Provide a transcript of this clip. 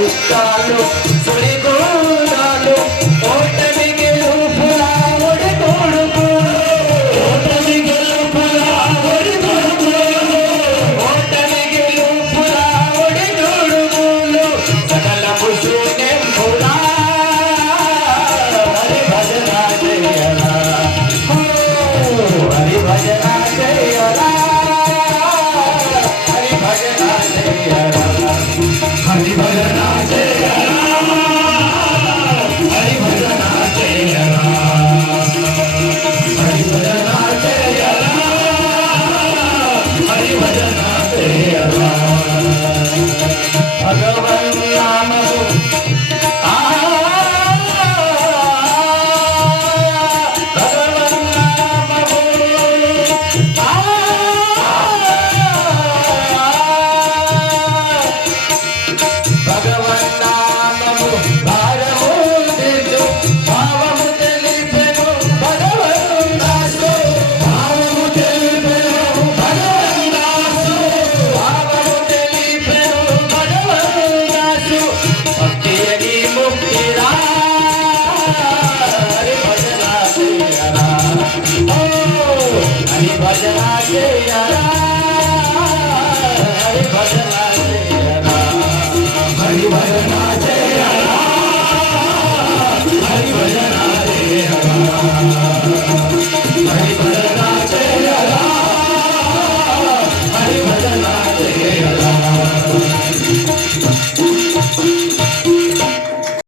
దుఃఖాలు సుడిగుండాలు ఓటమి గెలుపుల ఒడి తోడుకులు ఓటమి గెలుపుల ఒడి తోడుకులు ఓటమి గెలుపుల ఒడి తోడుకులు సకల శూన్యంబులా హరి భజన జయరా హరి భజన జయరా హరి భజన జయరా హరి భజన జయరా హరి భజన జయరా హరి భజన జయరా హరి భజన జయరా భగవన్ నామము हरि भजना जयरा हरि भजना जयरा हरि भजना जयरा हरि भजना जयरा